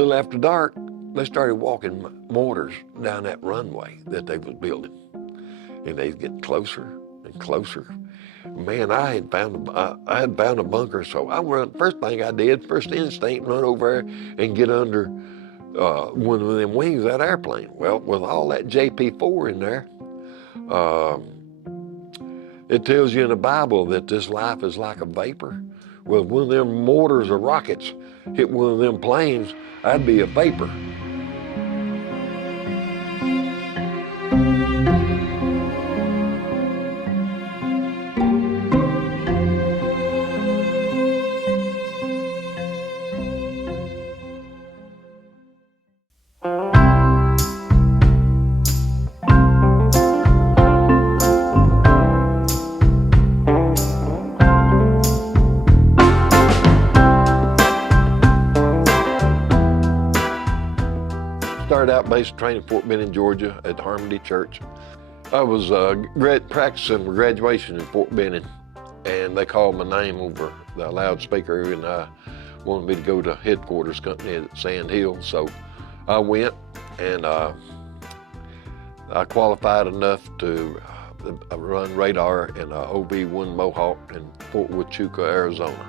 little after dark, they started walking mortars down that runway that they was building. And they was getting closer and closer. Man, I had found a bunker, so I run. First thing I did, first instinct, run over there and get under one of them wings of that airplane. Well, with all that JP4 in there, it tells you in the Bible that this life is like a vapor. Well, if one of them mortars or rockets hit one of them planes, I'd be a vapor. Started out basic training Fort Benning, Georgia at Harmony Church. I was practicing for graduation in Fort Benning, and they called my name over the loudspeaker, and wanted me to go to headquarters company at Sand Hill. So I went, and I qualified enough to run radar in a OV-1 Mohawk in Fort Huachuca, Arizona.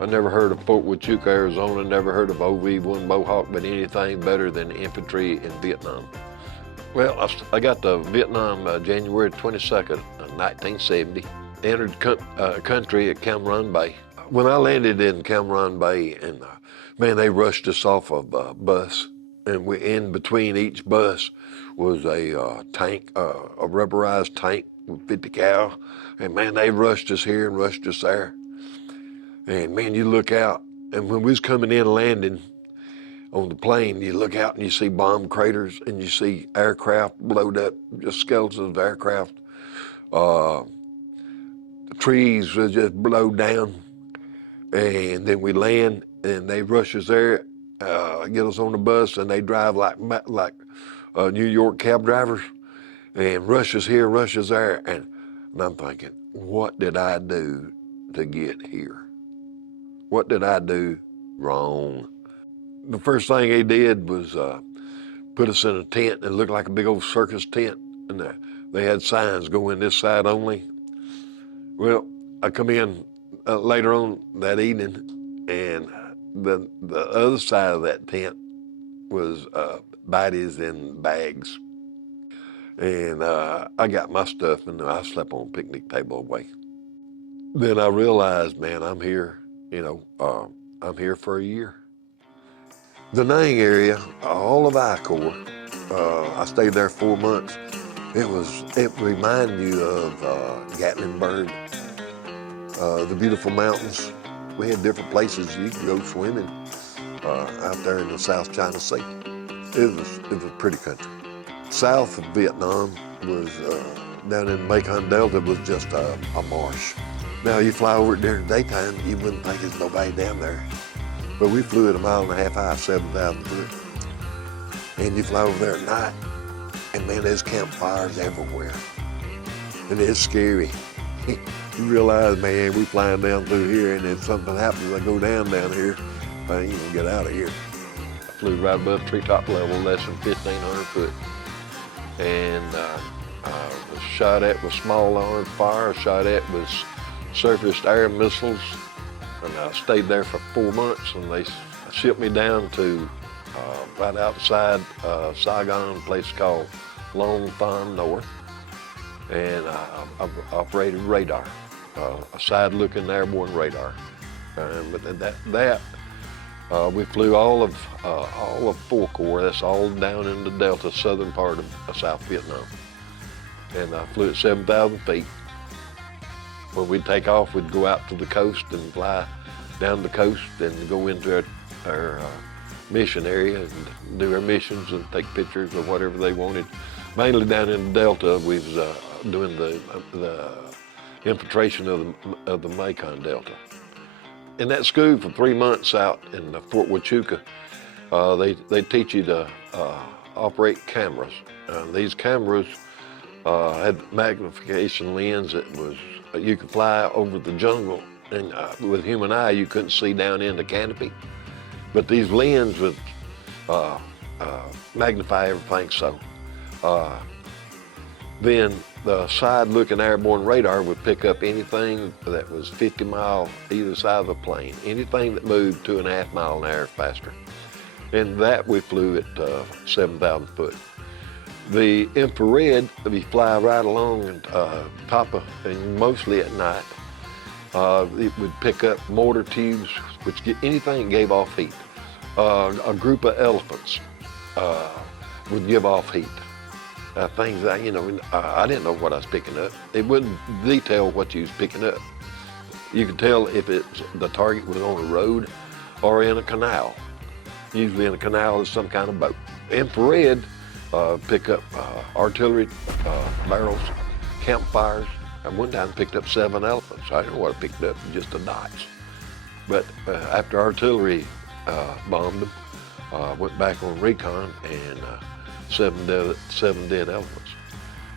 I never heard of Fort Huachuca, Arizona, never heard of OV-1 Mohawk, but anything better than infantry in Vietnam. Well, I got to Vietnam January 22nd, 1970. Entered country at Cam Ranh Bay. When I landed in Cam Ranh Bay, and man, they rushed us off of a bus, and in between each bus was a tank, a rubberized tank with 50 cal, and man, they rushed us here and rushed us there. And man, you look out, and when we was coming in landing on the plane, you look out and you see bomb craters, and you see aircraft blowed up, just skeletons of aircraft. The trees were just blowed down, and then we land, and they rush us there, get us on the bus, and they drive like New York cab drivers, and rush us here, rush us there, and I'm thinking, what did I do to get here? What did I do wrong? The first thing they did was put us in a tent that looked like a big old circus tent, and they had signs, go in this side only. Well, I come in later on that evening, and the other side of that tent was bodies in bags. And I got my stuff, and I slept on a picnic table away. Then I realized, man, I'm here. I'm here for a year. The Danang area, all of I Corps, I stayed there 4 months. It reminded you of Gatlinburg, the beautiful mountains. We had different places you could go swimming out there in the South China Sea. It was pretty country. South of Vietnam was down in the Mekong Delta was just a marsh. Now, you fly over it during the daytime, you wouldn't think there's nobody down there. But we flew at 1.5 miles high, 7,000 foot. And you fly over there at night, and man, there's campfires everywhere. And it's scary. You realize, man, we flying down through here, and if something happens, I go down here, I ain't gonna get out of here. I flew right above treetop level, less than 1,500 foot. And was shot at with small arms fire, shot at with surface air missiles, and I stayed there for 4 months, and they shipped me down to right outside Saigon, a place called Long Thanh North, and I operated radar, a side-looking airborne radar. But we flew all of 4 Corps. That's all down in the Delta, southern part of South Vietnam, and I flew at 7,000 feet. When we'd take off, we'd go out to the coast and fly down the coast and go into our mission area and do our missions and take pictures of whatever they wanted. Mainly down in the Delta, we was doing the infiltration of the Mekong Delta. In that school for 3 months out in Fort Huachuca, they teach you to operate cameras. These cameras had magnification lens that was, you could fly over the jungle, and with human eye, you couldn't see down in the canopy. But these lenses would magnify everything so. Then the side-looking airborne radar would pick up anything that was 50 miles either side of the plane, anything that moved 2.5 miles an hour faster. And that we flew at 7,000 foot. The infrared, we fly right along and and mostly at night. It would pick up mortar tubes, which anything that gave off heat. A group of elephants would give off heat. Things that, I didn't know what I was picking up. It wouldn't detail what you was picking up. You could tell if the target was on a road or in a canal. Usually in a canal is some kind of boat. Infrared pick up artillery barrels, campfires. At one time picked up 7 elephants. I didn't know what I picked up, just the dots. But after artillery bombed them, went back on recon and 7 dead elephants.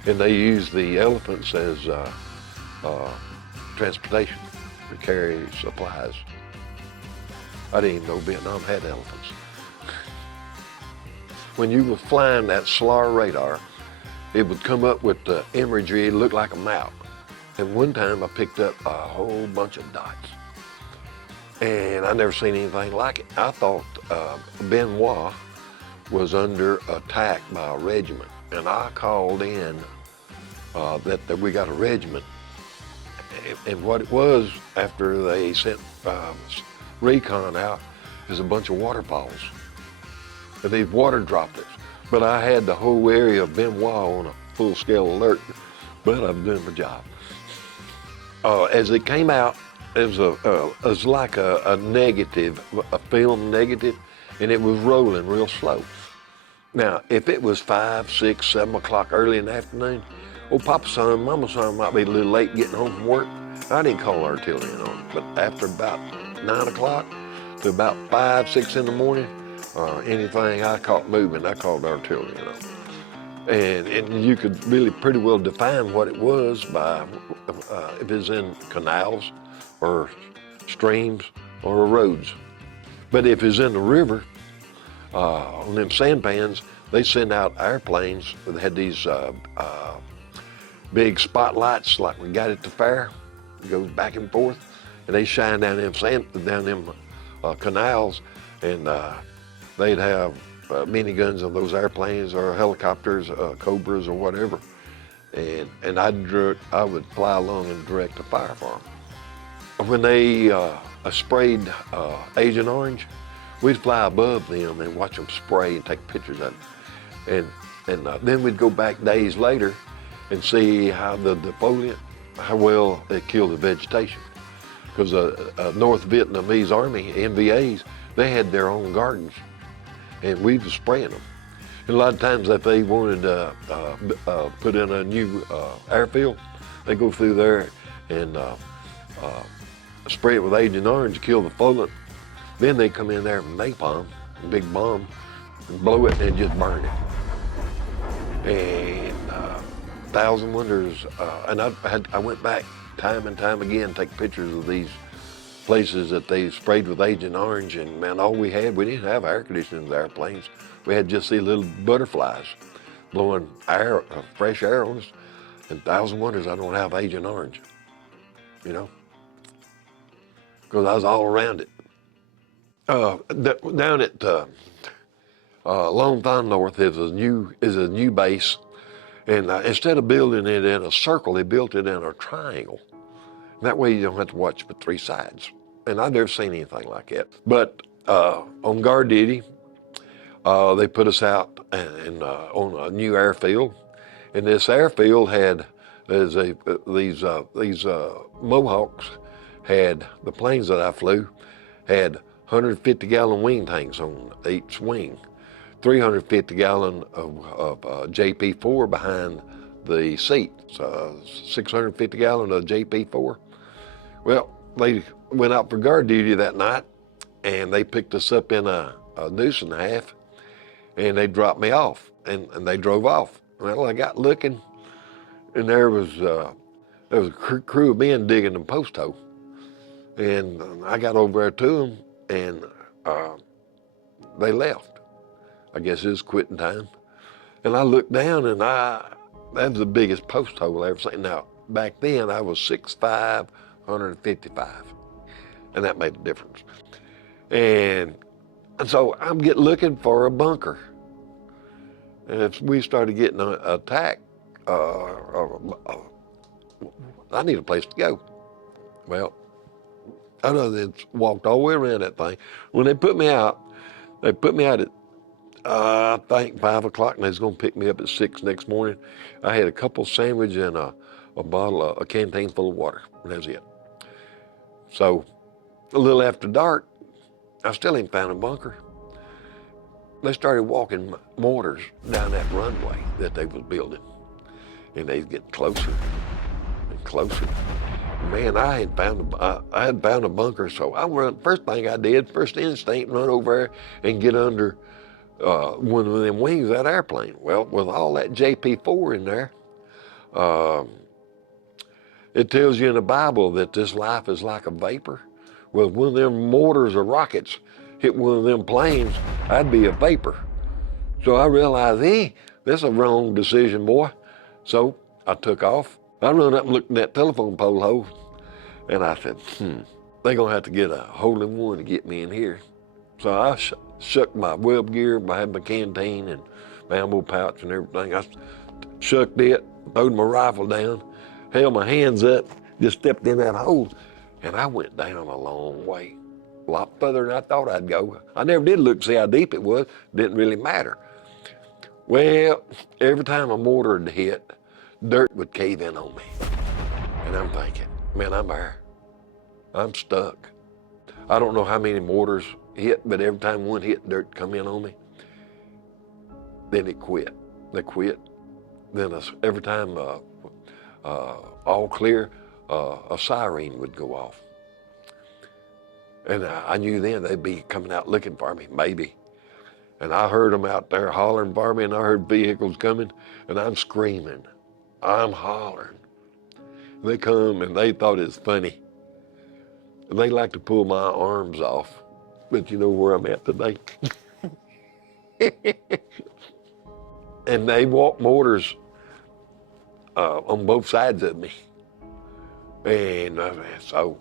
And they used the elephants as transportation to carry supplies. I didn't even know Vietnam had elephants. When you were flying that SLAR radar, it would come up with the imagery, it looked like a map. And one time I picked up a whole bunch of dots. And I never seen anything like it. I thought Benoit was under attack by a regiment. And I called in that we got a regiment. And what it was, after they sent recon out, is a bunch of waterfalls. And these water droplets. But I had the whole area of Benoit on a full-scale alert, but I'm doing my job. As it came out, it was like a negative, a film negative, and it was rolling real slow. Now, if it was 5, 6, 7 o'clock early in the afternoon, old Papa son, Mama son might be a little late getting home from work. I didn't call artillery on it, but after about 9 o'clock to about 5, 6 in the morning, anything I caught moving, I called artillery on. And you could really pretty well define what it was by if it's in canals or streams or roads. But if it's in the river, on them sandpans, they send out airplanes that had these big spotlights like we got at the fair. It goes back and forth, and they shine down them canals, and they'd have miniguns on those airplanes or helicopters, Cobras or whatever, and I would fly along and direct the fire for them. When they sprayed Agent Orange, we'd fly above them and watch them spray and take pictures of it. And then we'd go back days later and see how the defoliant, how well it killed the vegetation. Because North Vietnamese Army, NVAs, they had their own gardens, and we was spraying them. And a lot of times if they wanted to put in a new airfield, they go through there and spray it with Agent Orange to kill the foliant. Then they come in there with napalm, a big bomb, and blow it and just burn it. And Thousand Wonders, and I went back time and time again, take pictures of these places that they sprayed with Agent Orange, and man, all we didn't have air conditioning in the airplanes. We had just these little butterflies blowing air, fresh air on us. And Thousand Wonders, I don't have Agent Orange, because I was all around it. Down at Long Thanh North is a new base, and instead of building it in a circle, they built it in a triangle. That way you don't have to watch for 3 sides. And I've never seen anything like that. But on guard duty, they put us out on a new airfield, and this airfield had these Mohawks had the planes that I flew had 150-gallon wing tanks on each wing, 350-gallon of JP4 behind the seat, 650-gallon of JP4. Well, they went out for guard duty that night, and they picked us up in a noose and a half, and they dropped me off, and they drove off. Well, I got looking, and there was a crew of men digging the post hole, and I got over there to them, and they left. I guess it was quitting time. And I looked down, and that was the biggest post hole I ever seen. Now, back then, I was 6'5", 155, and that made a difference. And so I'm looking for a bunker. And if we started getting attacked, I need a place to go. Well, other than walked all the way around that thing. When they put me out at, I think 5 o'clock, and they was gonna pick me up at 6 next morning. I had a couple sandwiches and a canteen full of water, and that's it. So a little after dark, I still ain't found a bunker. They started walking mortars down that runway that they was building, and they was getting closer and closer. Man, I had found a bunker, so I run. First thing I did, first instinct, run over there and get under one of them wings of that airplane. Well, with all that JP4 in there, it tells you in the Bible that this life is like a vapor. Well, if one of them mortars or rockets hit one of them planes, I'd be a vapor. So I realized, hey, that's a wrong decision, boy. So I took off. I run up and looked in that telephone pole hole, and I said, they're gonna have to get a hole-in-one to get me in here. So I shucked my web gear, I had my canteen and my ammo pouch and everything. I shucked it, throwed my rifle down, held my hands up, just stepped in that hole, and I went down a long way. A lot further than I thought I'd go. I never did look to see how deep it was. Didn't really matter. Well, every time a mortar would hit, dirt would cave in on me. And I'm thinking, man, I'm there. I'm stuck. I don't know how many mortars hit, but every time one hit, dirt come in on me. Then it quit. They quit. Then every time all clear, a siren would go off. And I knew then they'd be coming out looking for me, maybe. And I heard them out there hollering for me, and I heard vehicles coming, and I'm screaming. I'm hollering. They come, and they thought it was funny. And they like to pull my arms off, but you know where I'm at today. And they walk mortars on both sides of me. And so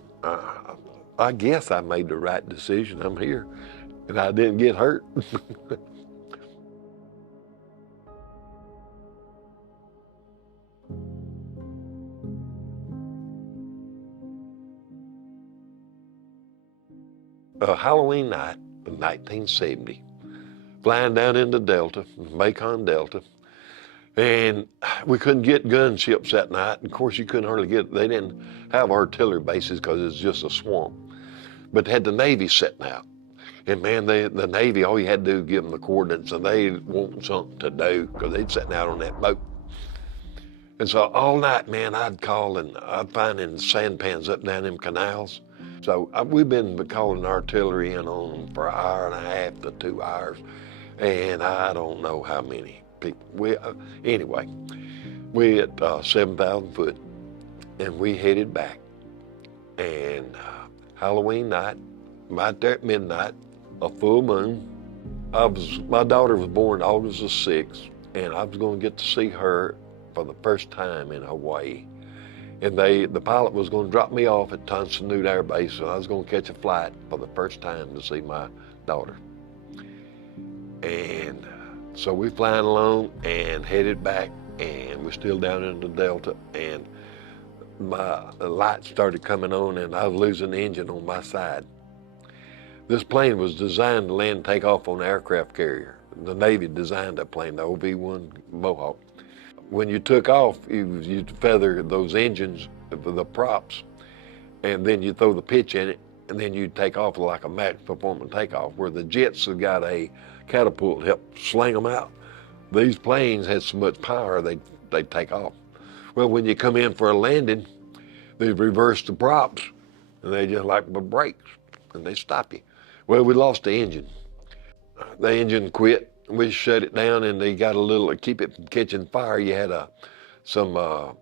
I guess I made the right decision. I'm here, and I didn't get hurt. Halloween night of 1970, flying down into Delta, Macon Delta, and we couldn't get gunships that night. Of course, you couldn't hardly get, they didn't have artillery bases because it's just a swamp. But they had the Navy sitting out. And man, the Navy, all you had to do was give them the coordinates, and they want something to do because they'd sitting out on that boat. And so all night, man, I'd call, and I'd find in sand pans up and down them canals. So we've been calling artillery in on them for an hour and a half to 2 hours, and I don't know how many people. Anyway, we at 7,000 foot, and we headed back. And Halloween night, right there at midnight, a full moon. My daughter was born August the 6th, and I was going to get to see her for the first time in Hawaii. And the pilot was going to drop me off at Thompson Newt Air Base, and I was going to catch a flight for the first time to see my daughter. And so we flying along and headed back, and we're still down in the Delta, and the lights started coming on, and I was losing the engine on my side. This plane was designed to land and take off on an aircraft carrier. The Navy designed that plane, the OV-1 Mohawk. When you took off, you'd feather those engines, the props, and then you throw the pitch in it, and then you'd take off like a max performance takeoff, where the jets have got a catapult to help sling them out. These planes had so much power, they'd take off. Well, when you come in for a landing, they reverse the props, and they just like the brakes, and they stop you. Well, we lost the engine. The engine quit. We shut it down, and they got a little, to keep it from catching fire, you had some fire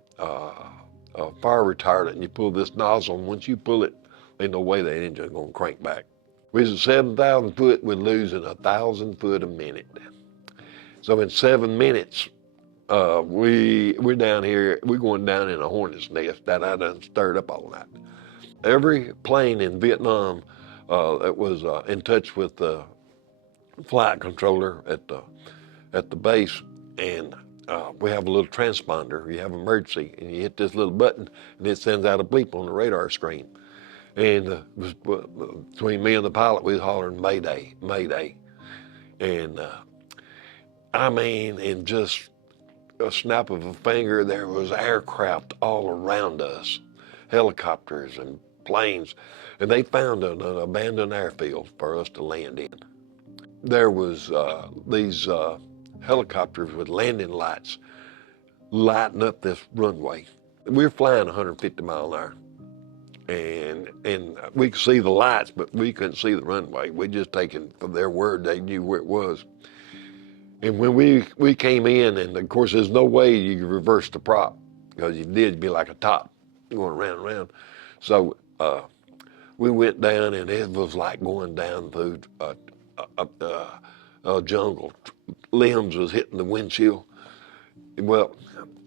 retardant, and you pull this nozzle, and once you pull it, ain't no way that engine's gonna crank back. We was at 7,000 foot, we're losing 1,000 foot a minute. So in 7 minutes, we're down here, we're going down in a hornet's nest that I done stirred up all night. Every plane in Vietnam that was in touch with the flight controller at the base, and we have a little transponder. You have an emergency, and you hit this little button, and it sends out a bleep on the radar screen. And between me and the pilot, we was hollering Mayday, Mayday. And I mean, in just a snap of a finger, there was aircraft all around us, helicopters and planes, and they found an abandoned airfield for us to land in. There was these helicopters with landing lights lighting up this runway. We were flying 150 miles an hour, and we could see the lights, but we couldn't see the runway. We just taken for their word they knew where it was. And when we came in, and of course there's no way you could reverse the prop, because you did, it'd be like a top going around and around. So we went down, and it was like going down through a jungle. Limbs was hitting the windshield. Well,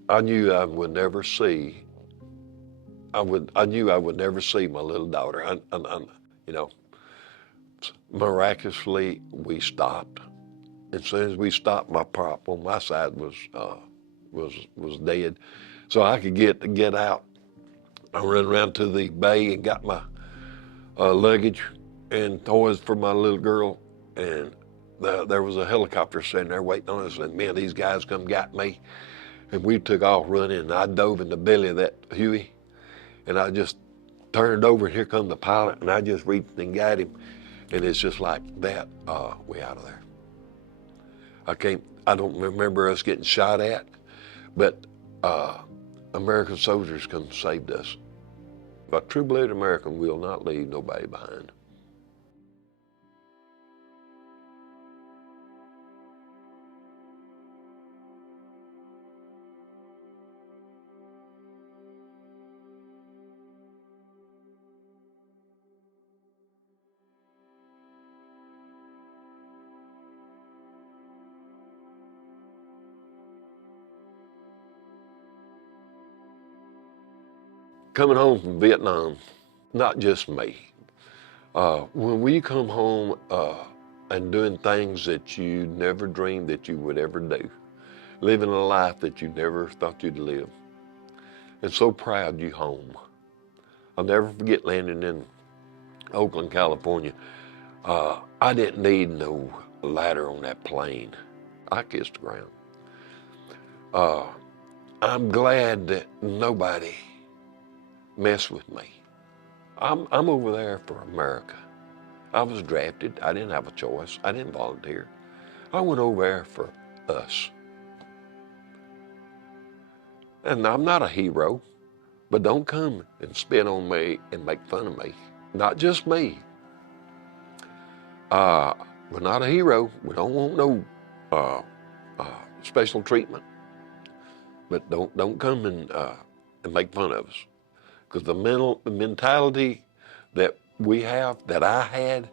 I knew I would never see. I knew I would never see my little daughter. You know, miraculously we stopped. As soon as we stopped, my prop on my side was dead, so I could get out. I ran around to the bay and got my luggage and toys for my little girl, and there was a helicopter sitting there waiting on us, and man, these guys come got me, and we took off running, and I dove in the belly of that Huey, and I just turned over, and here come the pilot, and I just reached and got him, and it's just like that, we out of there. I don't remember us getting shot at, but American soldiers come and saved us. A true-blooded American will not leave nobody behind. Coming home from Vietnam, not just me. When we come home and doing things that you never dreamed that you would ever do, living a life that you never thought you'd live, and so proud you home. I'll never forget landing in Oakland, California. I didn't need no ladder on that plane. I kissed the ground. I'm glad that nobody mess with me. I'm over there for America. I was drafted. I didn't have a choice. I didn't volunteer. I went over there for us. And I'm not a hero, but don't come and spit on me and make fun of me. Not just me. We're not a hero. We don't want no special treatment. But don't come and make fun of us. Because the mentality that we have, that I had,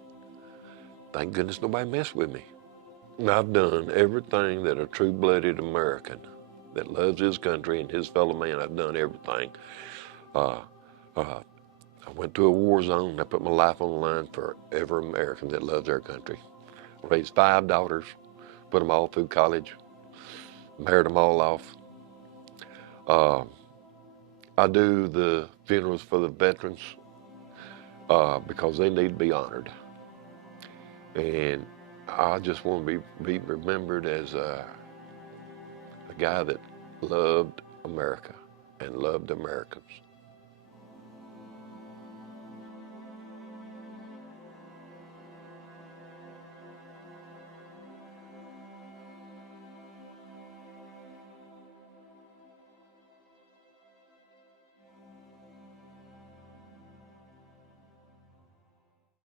thank goodness nobody messed with me. And I've done everything that a true-blooded American that loves his country and his fellow man, I've done everything. I went to a war zone. I put my life on the line for every American that loves their country. Raised 5 daughters, put them all through college, married them all off. I do the funerals for the veterans because they need to be honored. And I just want to be remembered as a guy that loved America and loved Americans.